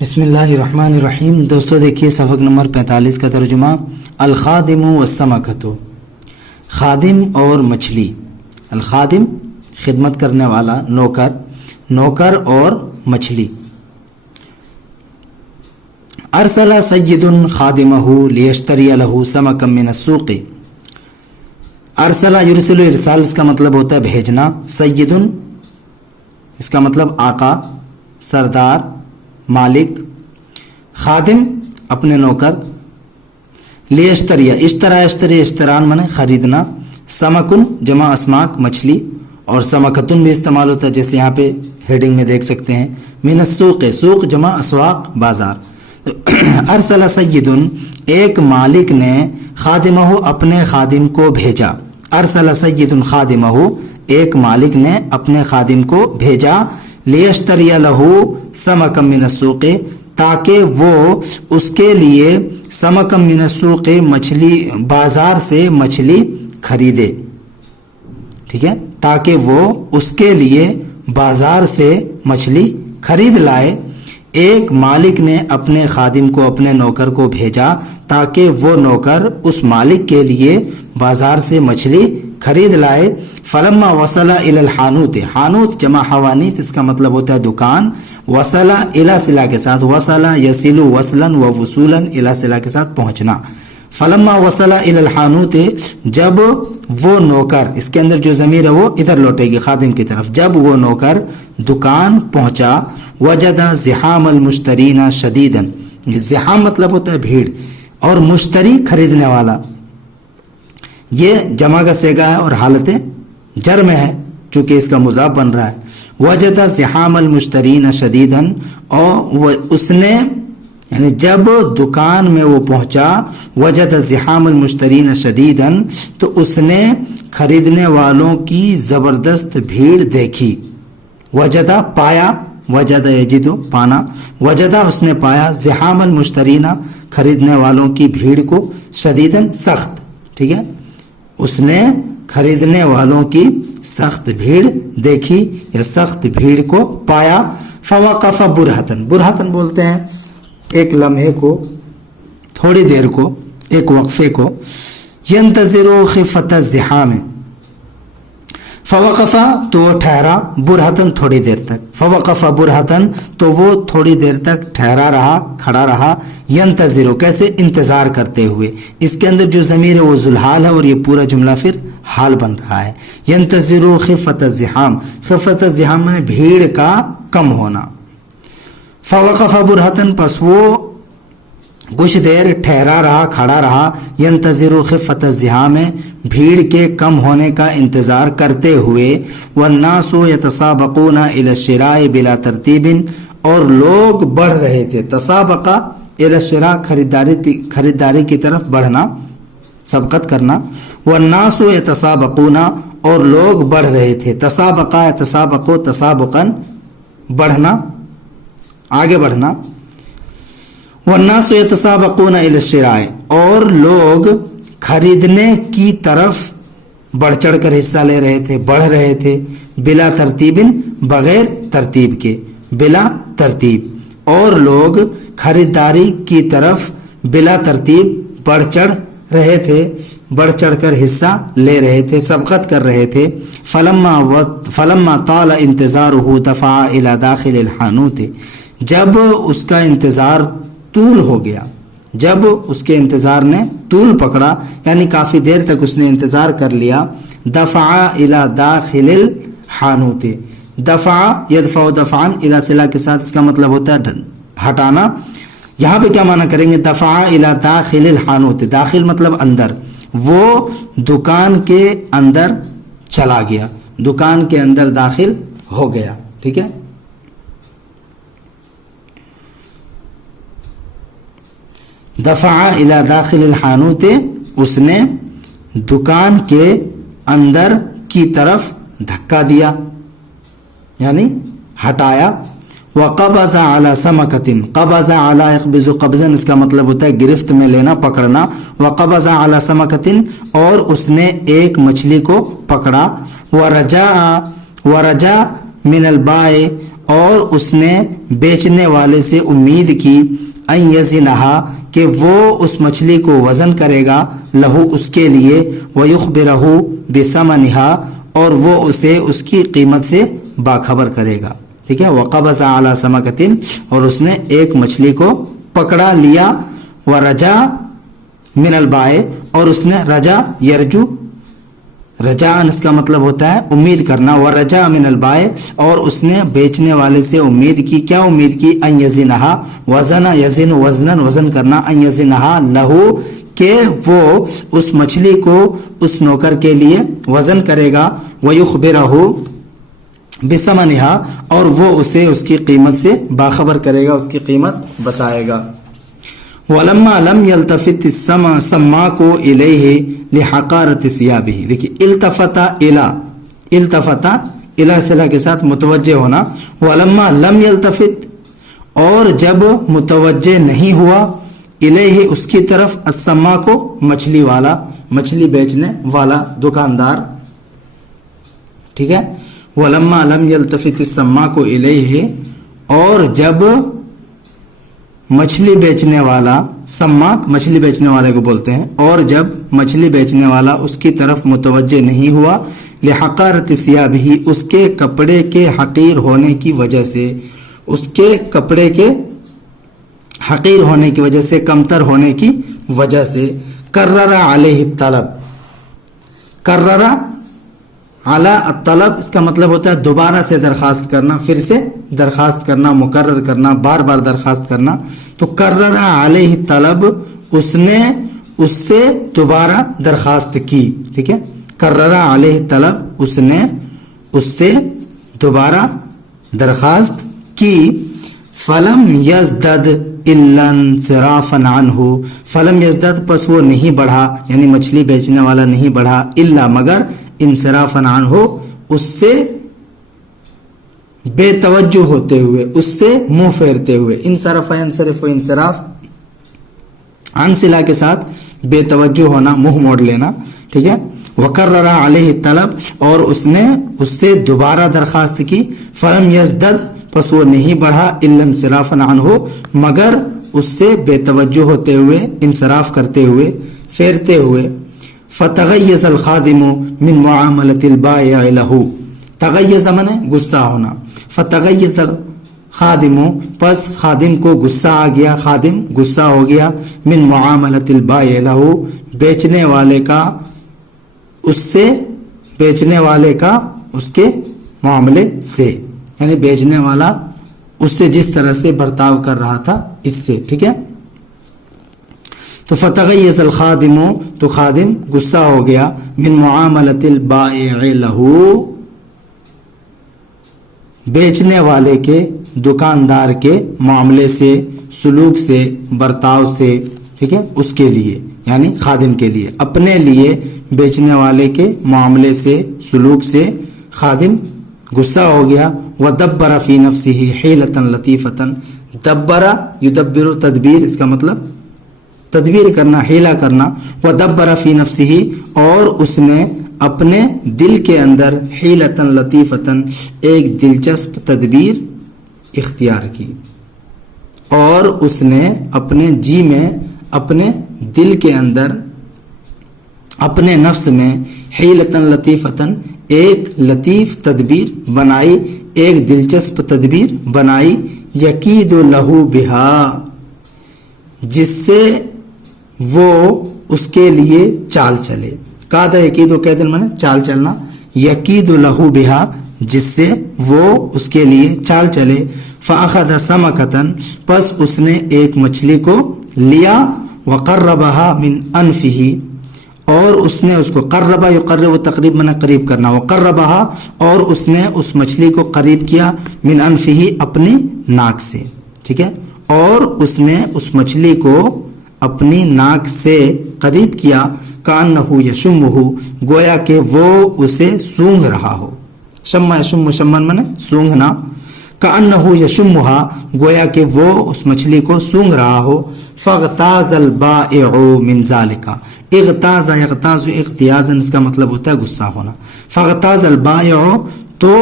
بسم اللہ الرحمن الرحیم۔ دوستو دیکھیے سبق نمبر 45 کا ترجمہ الخادم والسمکۃ، خادم اور مچھلی۔ الخادم خدمت کرنے والا، نوکر، نوکر اور مچھلی۔ ارسل سید خادمہ لیشتری لہ سمکا من السوق۔ ارسل یرسل، ارسال اس کا مطلب ہوتا ہے بھیجنا، سید اس کا مطلب آقا، سردار، مالک، خادم اپنے نوکر، لیشتری، اشترا اشتری اشتران منے خریدنا، سمکن جمع اسماک مچھلی، اور سمکتن بھی استعمال ہوتا ہے جیسے یہاں پہ ہیڈنگ میں دیکھ سکتے ہیں، من السوق، سوق جمع اسواق بازار۔ ارسل سید، ایک مالک نے، خادمہ اپنے خادم کو بھیجا۔ ارسل سید خادمہ، ایک مالک نے اپنے خادم کو بھیجا، لیشتری لہ سمکا من السوق، تاکہ وہ اس کے لیے سمکا من السوق، مچھلی بازار سے مچھلی خریدے، ٹھیک ہے، تاکہ وہ اس کے لیے بازار سے مچھلی خرید لائے۔ ایک مالک نے اپنے خادم کو، اپنے نوکر کو بھیجا تاکہ وہ نوکر اس مالک کے لیے بازار سے مچھلی خرید لائے۔ فلما وصل الی الحانوت، حانوت جمع حوانیت اس کا مطلب ہوتا ہے دکان، وصل الی صلہ کے ساتھ، وصل یصل وصلا و وصولا الی صلہ کے ساتھ پہنچنا۔ فلما وصل الی الحانوت، جب وہ نوکر، اس کے اندر جو ضمیر ہے وہ ادھر لوٹے گی خادم کی طرف، جب وہ نوکر دکان پہنچا، وجد زحام المشترین شدیدا، زحام مطلب ہوتا ہے بھیڑ، اور مشتری خریدنے والا، یہ جمع کا صیغہ ہے اور حالت جر میں ہے چونکہ اس کا مضاف بن رہا ہے۔ وجد زحام المشترین شدیدا، اور اس نے یعنی جب دکان میں وہ پہنچا، وجد زحام المشترین شدیدا، تو اس نے خریدنے والوں کی زبردست بھیڑ دیکھی۔ وجدہ پایا، وجد یجد پانا، وجدہ اس نے پایا، زحام المشترین خریدنے والوں کی بھیڑ کو، شدیدن سخت، ٹھیک ہے، اس نے خریدنے والوں کی سخت بھیڑ دیکھی یا سخت بھیڑ کو پایا۔ فوقف برہتن، برہتن بولتے ہیں ایک لمحے کو، تھوڑی دیر کو، ایک وقفے کو، ینتظر خفت الزحام، فوقف تو وہ ٹھہرا، برہتن تھوڑی دیر تک، فوقف برہتن تو وہ تھوڑی دیر تک ٹھہرا رہا، کھڑا رہا، ینتظر کیسے، انتظار کرتے ہوئے، اس کے اندر جو ضمیر ہے وہ ذوالحال ہے اور یہ پورا جملہ پھر حال بن رہا ہے۔ ینتظر خفت الزحام، خفت الزحام میں بھیڑ کا کم ہونا۔ فوقف برہتن پس وہ کچھ دیر ٹھہرا رہا، کھڑا رہا، ینتظر خفت الزحام بھیڑ کے کم ہونے کا انتظار کرتے ہوئے، والناس یتسابقون الی الشراء بلا ترتیب، اور لوگ بڑھ رہے تھے، تسابقہ الی الشراء خریداری کی طرف بڑھنا، سبقت کرنا، والناس یتسابقون اور لوگ بڑھ رہے تھے، تسابقہ یتسابقوا تسابقا بڑھنا، آگے بڑھنا، والناس یتسابقون الی الشراء اور لوگ خریدنے کی طرف بڑھ چڑھ کر حصہ لے رہے تھے، بڑھ رہے تھے، بلا ترتیب بغیر ترتیب کے، بلا ترتیب، اور لوگ خریداری کی طرف بلا ترتیب بڑھ چڑھ رہے تھے، بڑھ چڑھ کر حصہ لے رہے تھے، سبقت کر رہے تھے۔ فلما طال انتظارہ دفع الی داخل الحانوت، جب اس کا انتظار طول ہو گیا، جب اس کے انتظار نے طول پکڑا یعنی کافی دیر تک اس نے انتظار کر لیا، دفع الی داخل الحانوت، دفع یدفع دفعا الی صلہ کے ساتھ اس کا مطلب ہوتا ہے ہٹانا۔ یہاں پہ کیا معنی کریں گے، دفع الی داخل الحانوت، داخل مطلب اندر، وہ دکان کے اندر چلا گیا، دکان کے اندر داخل ہو گیا، ٹھیک ہے۔ دفع الی داخل الحانوت، اس نے دکان کے اندر کی طرف دھکا دیا یعنی ہٹایا۔ وقبض علی سمکۃ، قبض علی یقبض قبضا اس کا مطلب ہوتا ہے گرفت میں لینا، پکڑنا۔ وقبض علی سمکۃ اور اس نے ایک مچھلی کو پکڑا۔ ورجا من البائع اور اس نے بیچنے والے سے امید کی ان یزنہا کہ وہ اس مچھلی کو وزن کرے گا لہو اس کے لیے ویخبرہ بثمنہا اور وہ اسے اس کی قیمت سے باخبر کرے گا. ٹھیک ہے. وقبض علی سمکۃ اور اس نے ایک مچھلی کو پکڑا لیا. ورجا من البائع اور اس نے رجا یرجو رجاءً اس کا مطلب ہوتا ہے امید کرنا. ورجا من البائع اور اس نے بیچنے والے سے امید کی. کیا امید کی؟ ان یزنہا وزن یزن وزنن وزن کرنا. ان یزنہا لہو کہ وہ اس مچھلی کو اس نوکر کے لیے وزن کرے گا. ویخبرہ بثمنہا اور وہ اسے اس کی قیمت سے باخبر کرے گا, اس کی قیمت بتائے گا. ولما لم يلتفت السماك الیہ لحقارۃ ثیابہ. دیکھیے التفت الی صلہ کے ساتھ متوجہ ہونا. ولما لم يلتفت اور جب متوجہ نہیں ہوا الیہ اس کی طرف السماک مچھلی والا, مچھلی بیچنے والا دکاندار. ٹھیک ہے. ولما لم يلتفت السماک الیہ اور جب مچھلی بیچنے والا, سماک مچھلی بیچنے والے کو بولتے ہیں, اور جب مچھلی بیچنے والا اس کی طرف متوجہ نہیں ہوا لحقارۃ ثیابہ اس کے کپڑے کے حقیر ہونے کی وجہ سے, اس کے کپڑے کے حقیر ہونے کی وجہ سے, کمتر ہونے کی وجہ سے. کرر علیہ الطلب. کرر علی الطلب اس کا مطلب ہوتا ہے دوبارہ سے درخواست کرنا, پھر سے درخواست کرنا, مکرر کرنا, بار بار درخواست کرنا. تو کرر علیہ الطلب اس نے اس سے دوبارہ درخواست کی. ٹھیک ہے. کرر علیہ الطلب اس نے اس سے دوبارہ درخواست کی. فلم یزدد الا انصرافا عنہ. فلم یزدد پس وہ نہیں بڑھا, یعنی مچھلی بیچنے والا نہیں بڑھا, الا مگر انصرافا عنہ اس سے بے توجہ ہوتے ہوئے, اس سے منہ پھیرتے ہوئے. انصرف انصرف و انصراف عن صلہ کے ساتھ بے توجہ ہونا, منہ موڑ لینا. ٹھیک ہے. وکرر علیہ الطلب اور اس نے اس سے دوبارہ درخواست کی. فلم یزدد پس وہ نہیں بڑھا الا انصرافا عنہ مگر اس سے بے توجہ ہوتے ہوئے, انصراف کرتے ہوئے, پھیرتے ہوئے. فتغیظ الخادم من معاملۃ البائع له. تغیظ معنی غصہ ہونا. فتغیظ الخادم پس خادم کو غصہ آ گیا, خادم غصہ ہو گیا. من معاملۃ البائع له بیچنے والے کا اس سے, بیچنے والے کا اس کے معاملے سے, یعنی بیچنے والا اس سے جس طرح سے برتاؤ کر رہا تھا اس سے. ٹھیک ہے. تو فتغیظ الخادم تو خادم غصہ ہو گیا. من معاملۃ البائع له بیچنے والے کے, دکاندار کے معاملے سے, سلوک سے, برتاؤ سے. ٹھیک ہے. اس کے لیے یعنی خادم کے لیے, اپنے لیے بیچنے والے کے معاملے سے, سلوک سے خادم غصہ ہو گیا. ودبر فی نفسہ حیلۃ لطیفۃ. دبر یدبر تدبیر اس کا مطلب تدبیر کرنا, حیلہ کرنا. ودبر فی نفسہ اور اس نے اپنے دل کے اندر حیلۃ لطیفۃ ایک دلچسپ تدبیر اختیار کی. اور اس نے اپنے جی میں, اپنے دل کے اندر, اپنے نفس میں حیلۃ لطیفۃ ایک لطیف تدبیر بنائی, ایک دلچسپ تدبیر بنائی. یقید لہ بہا جس سے وہ اس کے لیے چال چلے. قاعدہ یقید و قیدن مانے چال چلنا. یقید لہ بہا جس سے وہ اس کے لیے چال چلے. فاخذ سمکۃ پس اس نے ایک مچھلی کو لیا. وقربہا من انفہ اور اس نے اس کو, قربہ یقرب تقریب مانے قریب کرنا. وقربہا اور اس نے اس مچھلی کو قریب کیا. من انفہ اپنی ناک سے. ٹھیک ہے. اور اس نے اس مچھلی کو اپنی ناک سے قریب کیا. کأنہ یشمہ گویا کہ وہ اسے سونگھ رہا ہو. شم یشم شمن مانے سونگھنا. کأنہ یشمہا گویا کہ وہ اس مچھلی کو سونگھ رہا ہو. فاغتاظ البائع من ذالک. اغتاظ یغتاظ اغتیاظا اس کا مطلب ہوتا ہے غصہ ہونا. فاغتاظ البائع تو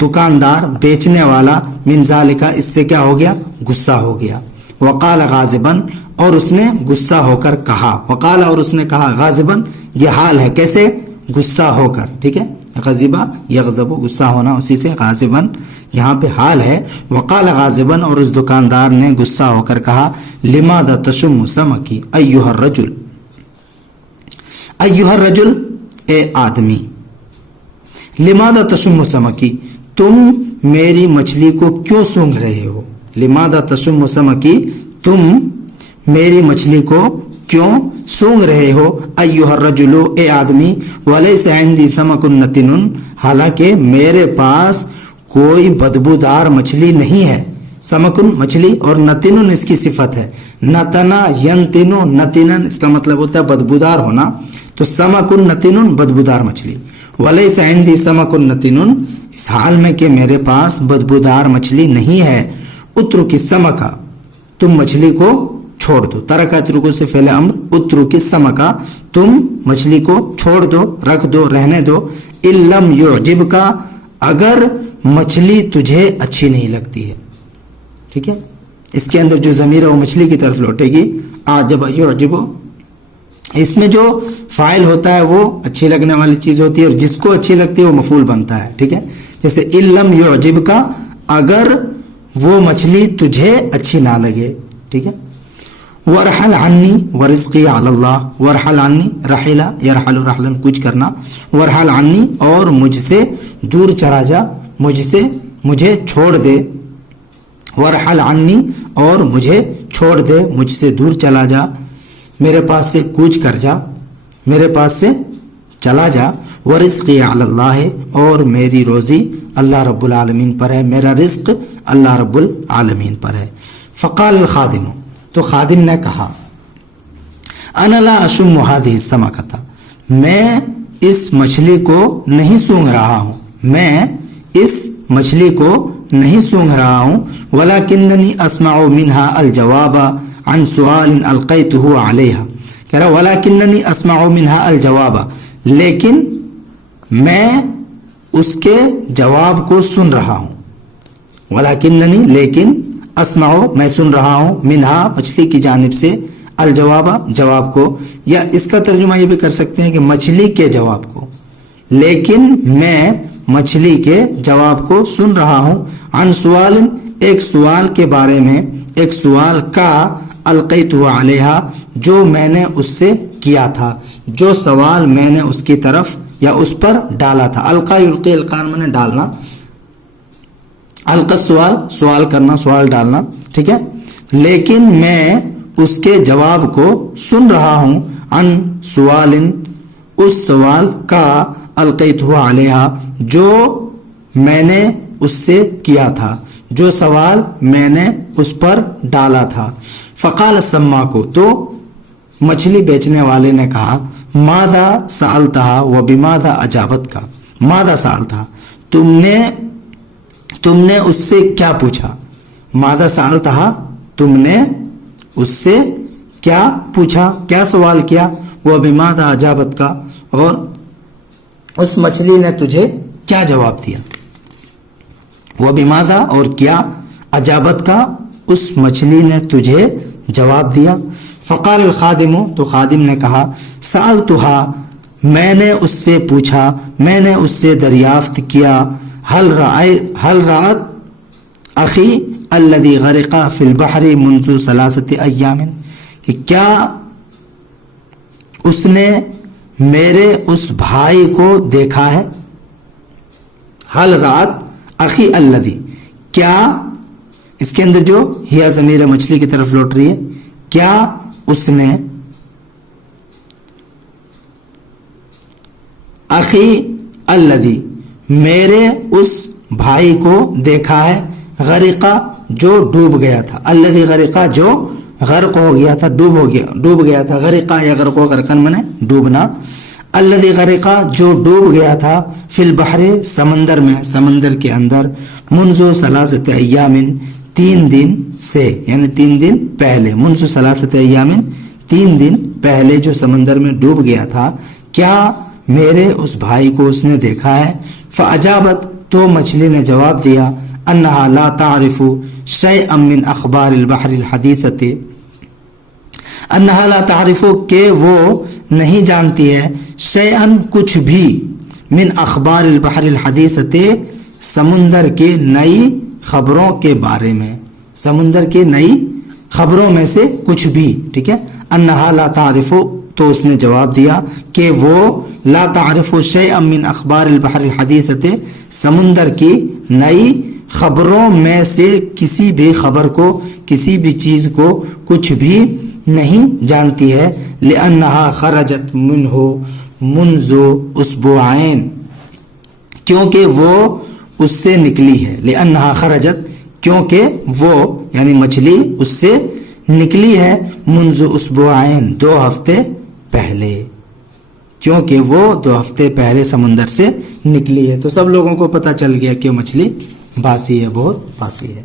دکاندار بیچنے والا من ذالکا اس سے کیا ہو گیا؟ غصہ ہو گیا. وقال غاضباً اور اس نے غصہ ہو کر کہا. وقال اور اس نے کہا غاضباً یہ حال ہے کیسے؟ غصہ ہو کر. ٹھیک ہے، غضبہ یغضب غصہ ہونا، اسی سے غاضباً یہاں پہ حال ہے. وقال غاضباً اور اس دکاندار نے غصہ ہو کر کہا لماذا تشم سمکی ایھا الرجل. ایھا الرجل اے آدمی، لماذا تشم سمکی تم میری مچھلی کو کیوں سونگھ رہے ہو؟ لماذا تشم سمکی تم میری مچھلی کو کیوں سونگھ رہے ہو؟ ایھا الرجل اے آدمی، ولیس عندی سمک نتن حالانکہ میرے پاس کوئی بدبودار مچھلی نہیں ہے. سمکن مچھلی اور نتن اس کی صفت ہے. نتنا ینتنو نتنن اس کا مطلب ہوتا ہے بدبودار ہونا، تو سمکن نتن بدبودار مچھلی. ولیس عندی سمکن نتن اس حال میں کہ میرے پاس بدبودار مچھلی نہیں ہے. اترک السمکا تم مچھلی کو چھوڑ دو. ترک اترک سے فعل امر، اترک السمکا تم مچھلی کو چھوڑ دو، رکھ دو، رہنے دو. ان لم یعجبکا اگر مچھلی تجھے اچھی نہیں لگتی ہے. ٹھیک ہے، اس کے اندر جو ضمیر ہے وہ مچھلی کی طرف لوٹے گی. عجب یعجب اس میں جو فاعل ہوتا ہے وہ اچھی لگنے والی چیز ہوتی ہے، اور جس کو اچھی لگتی ہے وہ مفعول بنتا ہے. ٹھیک ہے، جیسے ان لم یعجبکا اگر وہ مچھلی تجھے اچھی نہ لگے. ٹھیک ہے، ورحل عنی ورزقی علی اللہ. ورحل عنی رحلا یرحل رحلا کچھ کرنا. ورحل عنی اور مجھ سے دور چلا جا، مجھے چھوڑ دے. ورحل عنی اور مجھے چھوڑ دے، مجھ سے دور چلا جا، میرے پاس سے کوچ کر جا، میرے پاس سے چلا جا. ورزقی علی اللہ اور میری روزی اللہ رب العالمین پر ہے، میرا رزق اللہ رب العالمین پر ہے. فقال الخادم تو خادم نے کہا انا لا اشم هذه السمكة میں اس مچھلی کو نہیں سونگھ رہا ہوں، میں اس مچھلی کو نہیں سونگھ رہا ہوں. ولکننی اسمع منها الجواب عن سؤال القیته علیہا. کہہ رہا ولکننی اسمع منها الجواب لیکن میں اس کے جواب کو سن رہا ہوں. ولکننی لیکن اسمع میں سن رہا ہوں منہا مچھلی کی جانب سے الجواب جواب کو، یا اس کا ترجمہ یہ بھی کر سکتے ہیں کہ مچھلی کے جواب کو. لیکن میں مچھلی کے جواب کو سن رہا ہوں. عن سوال ایک سوال کے بارے میں، ایک سوال کا القیتہ علیہا جو میں نے اس سے کیا تھا، جو سوال میں نے اس کی طرف یا اس پر ڈالا تھا. القا یلقی القان میں نے ڈالنا، القا سوال کرنا، سوال ڈالنا. ٹھیک ہے، لیکن میں اس کے جواب کو سن رہا ہوں. عن سوال اس سوال کا القیتہ علیہا جو میں نے اس سے کیا تھا، جو سوال میں نے اس پر ڈالا تھا. فقال السماک تو مچھلی بیچنے والے نے کہا ماذا سألتها وبماذا اجابتک. ماذا سألتها تم نے اس سے کیا پوچھا. ماذا سألتها تم نے اس سے کیا پوچھا، کیا سوال کیا. وبماذا اجابتک اور اس مچھلی نے تجھے کیا جواب دیا. وبماذا اور کیا، اجابت کا اس مچھلی نے تجھے جواب دیا. فقال الخادم تو خادم نے کہا سألتها میں نے اس سے پوچھا، میں نے اس سے دریافت کیا. هل رأت اخی الذي غرق في البحر منذ 3 ایام کہ کیا اس نے میرے اس بھائی کو دیکھا ہے. هل رأت اخی الذي کیا اس کے اندر جو ہیا ضمیر مچھلی کی طرف لوٹ رہی ہے، کیا اس نے اخی الذی میرے اس بھائی کو دیکھا ہے. غرقہ جو ڈوب گیا تھا، الذی غرقہ جو غرق ہو گیا تھا، ڈوب گیا تھا. غرقہ یا غرق و غرقن منے ڈوبنا. الذی غرقہ جو ڈوب گیا تھا، فی البحر سمندر میں، سمندر کے اندر. منذ 3 ایام 3 دن سے، یعنی 3 دن پہلے. منذ 3 ایام 3 دن پہلے جو سمندر میں ڈوب گیا تھا، کیا میرے اس بھائی کو اس نے دیکھا ہے. فاجابت تو مچھلی نے جواب دیا انہا لا تعرف شیئا من اخبار البحر الحدیثۃ، انہا لا تعرف کہ وہ نہیں جانتی ہے، شیئا کچھ بھی، من اخبار البحر الحدیثۃ سمندر کے نئی خبروں کے بارے میں، سمندر کے نئی خبروں میں سے کچھ بھی، ٹھیک ہے. انہا لا تعرف، تو اس نے جواب دیا کہ وہ لا تعرف شیئا من اخبار البحر الحدیثۃ سمندر کی نئی خبروں میں سے کسی بھی خبر کو، کسی بھی چیز کو کچھ بھی نہیں جانتی ہے. لأنہا خرجت منہ منذ اسبوعین، کیونکہ وہ اس سے نکلی ہے. لأنہا خرجت، کیونکہ وہ یعنی مچھلی اس سے نکلی ہے، منذ اسبوعین 2 ہفتے پہلے، کیونکہ وہ 2 ہفتے پہلے سمندر سے نکلی ہے. تو سب لوگوں کو پتہ چل گیا کہ مچھلی باسی ہے، بہت باسی ہے.